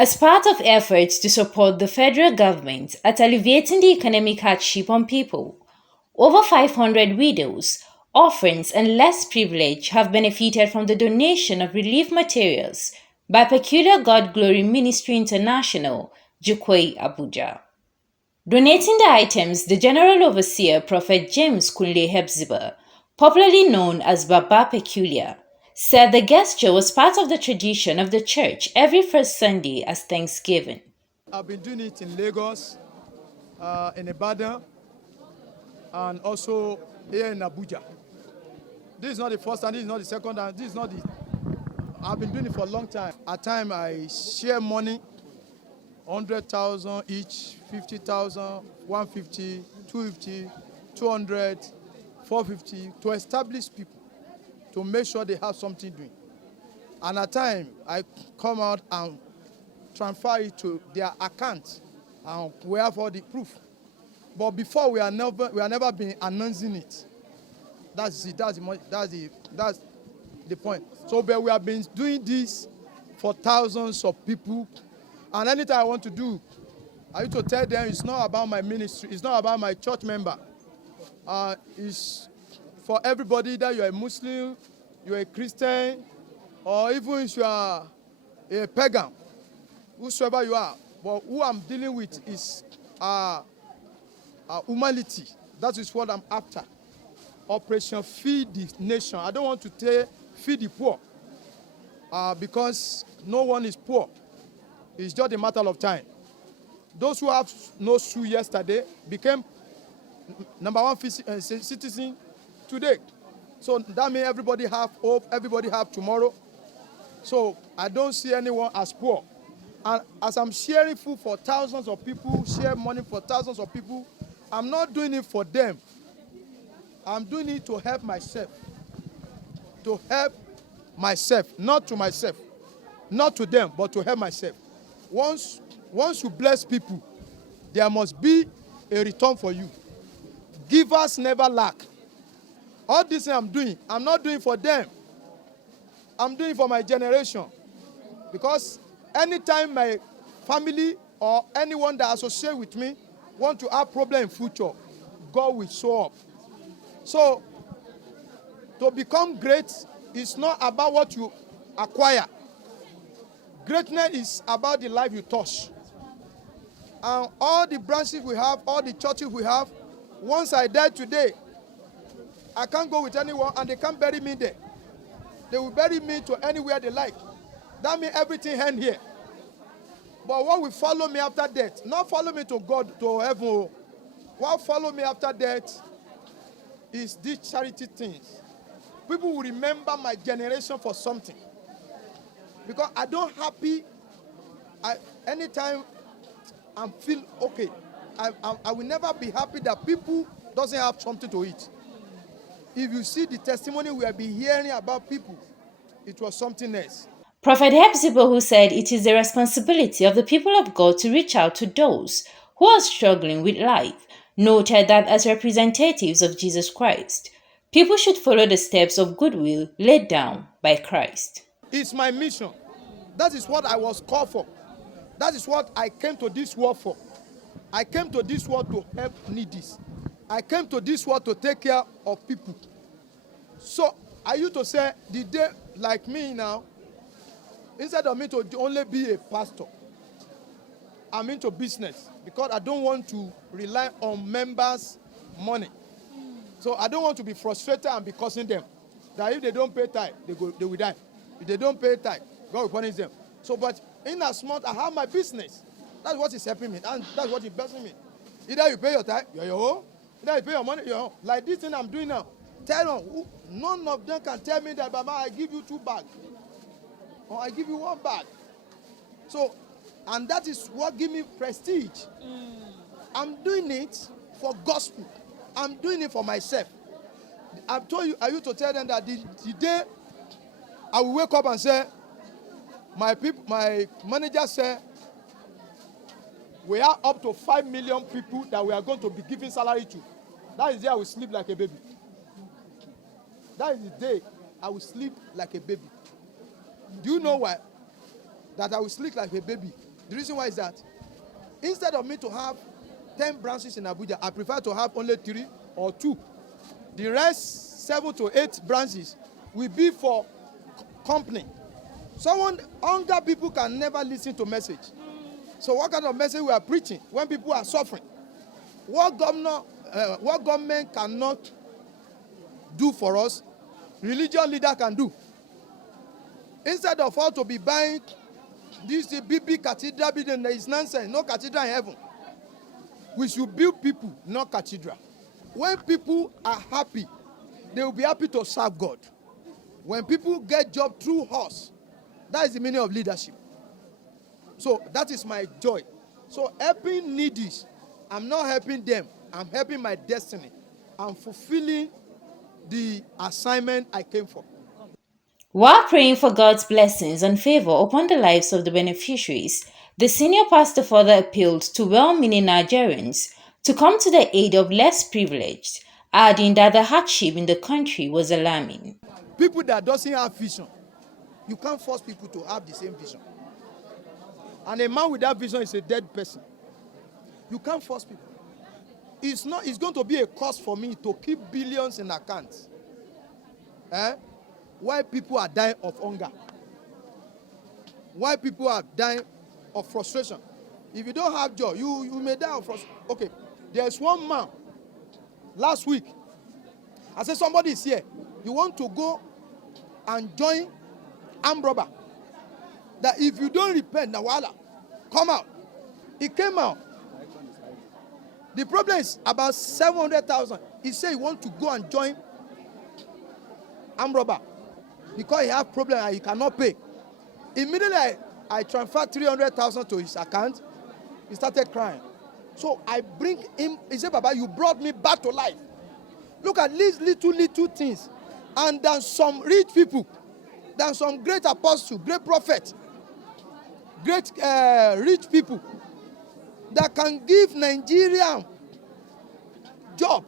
As part of efforts to support the federal government at alleviating the economic hardship on people, over 500 widows, orphans, and less privileged have benefited from the donation of relief materials by Peculiar God Glory Ministry International, Jukway, Abuja. Donating the items, the General Overseer, Prophet James Kunle Hepzibah, popularly known as Baba Peculiar, said the gesture was part of the tradition of the church every first Sunday as Thanksgiving. I've been doing it in Lagos, in Ibadan, and also here in Abuja. This is not the first time, this is not the second time, this is not the... I've been doing it for a long time. At times I share money, 100,000 each, 50,000, 150, 250, 200, 450, to establish people, to make sure they have something doing. And at times I come out and transfer it to their account, and we have all the proof. But before we are never been announcing it. That's the point. So, but we have been doing this for thousands of people, and anything I want to do, I need to tell them it's not about my ministry, it's not about my church member. It's for everybody, that you're a Muslim, you're a Christian, or even if you are a pagan, whosoever you are. But who I'm dealing with is humanity. That is what I'm after. Operation Feed the Nation. I don't want to feed the poor, because no one is poor. It's just a matter of time. Those who have no shoe yesterday became number one citizen today. So that means everybody have hope, everybody have tomorrow. So I don't see anyone as poor. And as I'm sharing food for thousands of people, share money for thousands of people, I'm not doing it for them. I'm doing it to help myself. To help myself, not to myself. Not to them, but to help myself. Once you bless people, there must be a return for you. Givers never lack. All this I'm not doing for them. I'm doing for my generation. Because anytime my family or anyone that associates with me want to have problem in future, God will show up. So, to become great is not about what you acquire. Greatness is about the life you touch. And all the branches we have, all the churches we have, once I die today, I can't go with anyone and they can't bury me there. They will bury me to anywhere they like. That means everything ends here. But what will follow me after death, not follow me to God, to heaven. What follow me after death is these charity things. People will remember my generation for something. Because I don't happy, anytime I feel okay, I will never be happy that people doesn't have something to eat. If you see the testimony we have been hearing about people, it was something else. Prophet Hepzibah, who said it is the responsibility of the people of God to reach out to those who are struggling with life, noted that as representatives of Jesus Christ, people should follow the steps of goodwill laid down by Christ. It's my mission. That is what I was called for. That is what I came to this world for. I came to this world to help needies. I came to this world to take care of people. So I used to say, the day like me now, instead of me to only be a pastor, I'm into business because I don't want to rely on members' money. So I don't want to be frustrated and be cursing them. That if they don't pay tithe, they will die. If they don't pay tithe, God will punish them. So, but in as much I have my business, that's what is helping me, and that's what is blessing me. Either you pay your tithe, you're your own. Either you pay your money, you're your own. Like this thing I'm doing now. Tell them, none of them can tell me that, Baba, I give you 2 bags. Or I give you 1 bag. So, and that is what gives me prestige. I'm doing it for gospel. I'm doing it for myself. I've told you, I used to tell them that the day I will wake up and say, my manager said, we are up to 5 million people that we are going to be giving salary to. That is the day I will sleep like a baby. That is the day I will sleep like a baby. Do you know why? That I will sleep like a baby. The reason why is that instead of me to have 10 branches in Abuja, I prefer to have only 3 or 2. The rest 7 to 8 branches will be for company. Younger people can never listen to message. So what kind of message we are preaching when people are suffering? What government cannot do for us, religious leader can do. Instead of us to be buying this big cathedral building, there is nonsense. No cathedral in heaven. We should build people, not cathedral. When people are happy, they will be happy to serve God. When people get job through us, that is the meaning of leadership. So that is my joy. So helping needies, I'm not helping them. I'm helping my destiny. I'm fulfilling the assignment I came for. While praying for God's blessings and favor upon the lives of the beneficiaries, the senior pastor further appealed to well-meaning Nigerians to come to the aid of less privileged, adding that the hardship in the country was alarming. People that doesn't have vision, you can't force people to have the same vision. And a man without vision is a dead person. You can't force people. It's going to be a cost for me to keep billions in accounts. Why people are dying of hunger? Why people are dying of frustration? If you don't have joy, you may die of frustration. Okay, there's one man last week. I said, somebody is here. You want to go and join armed robber? That if you don't repent, Nawala, come out. He came out. The problem is about 700,000. He said he want to go and join armed robber because he have problem and he cannot pay. Immediately I transferred 300,000 to his account. He started crying. So I bring him. He said, Baba, you brought me back to life. Look at these little things. And then some rich people, then some great apostles, great prophets, great rich people that can give Nigeria job.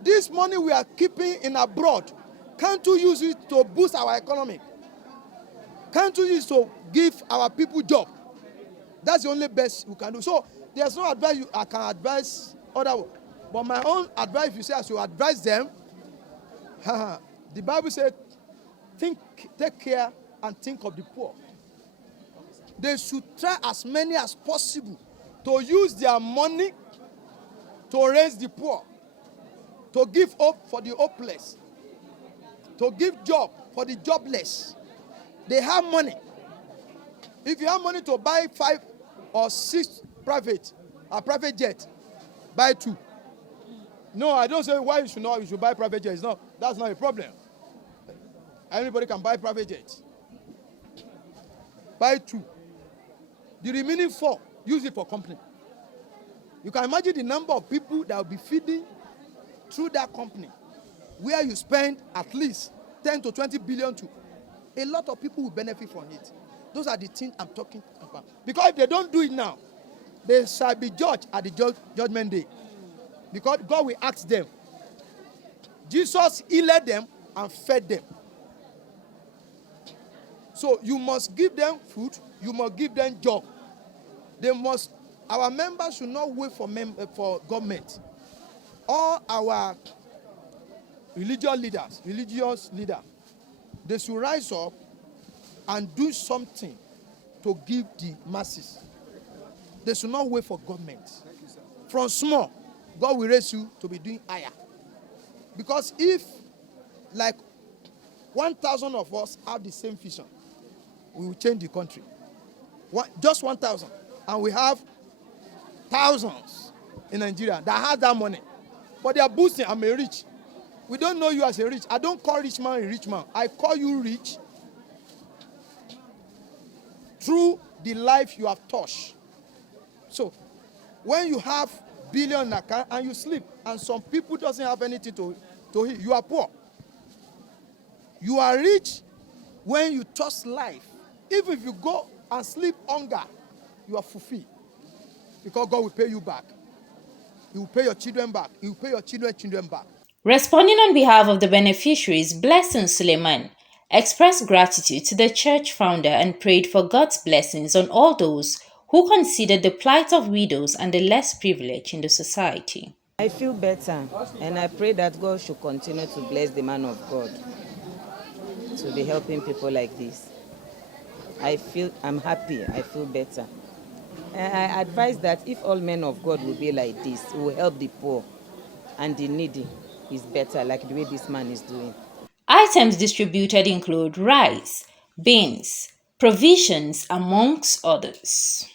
This money we are keeping in abroad, can't you use it to boost our economy? Can't you use it to give our people job? That's the only best we can do. So there's no advice I can advise other. But my own advice, if you say I should advise them, the Bible says, take care and think of the poor. They should try as many as possible to use their money to raise the poor, to give hope for the hopeless, to give job for the jobless. They have money. If you have money to buy 5 or 6 private jet, buy 2. No, I don't say why you should buy private jets. No, that's not a problem. Everybody can buy private jets. Buy 2. The remaining 4, use it for company. You can imagine the number of people that will be feeding through that company, where you spend at least 10 to 20 billion to. A lot of people will benefit from it. Those are the things I'm talking about. Because if they don't do it now, they shall be judged at the judgment day. Because God will ask them. Jesus healed them and fed them. So you must give them food. You must give them job. Our members should not wait for government. All our religious leaders, they should rise up and do something to give the masses. They should not wait for government. From small, God will raise you to be doing higher. Because if, like, 1,000 of us have the same vision, we will change the country. Just 1,000. And we have thousands in Nigeria that have that money. But they are boosting, I'm a rich. We don't know you as a rich. I don't call rich man a rich man. I call you rich through the life you have touched. So, when you have billion in account and you sleep, and some people doesn't have anything to eat, you are poor. You are rich when you touch life. Even if you go and sleep hunger, you are fulfilled. Because God will pay you back. He will pay your children back. He will pay your children back. Responding on behalf of the beneficiaries, Blessing Suleiman expressed gratitude to the church founder and prayed for God's blessings on all those who considered the plight of widows and the less privileged in the society. I feel better, and I pray that God should continue to bless the man of God to be helping people like this. I'm happy, I feel better. And I advise that if all men of God will be like this, will help the poor and the needy, is better, like the way this man is doing. Items distributed include rice, beans, provisions, amongst others.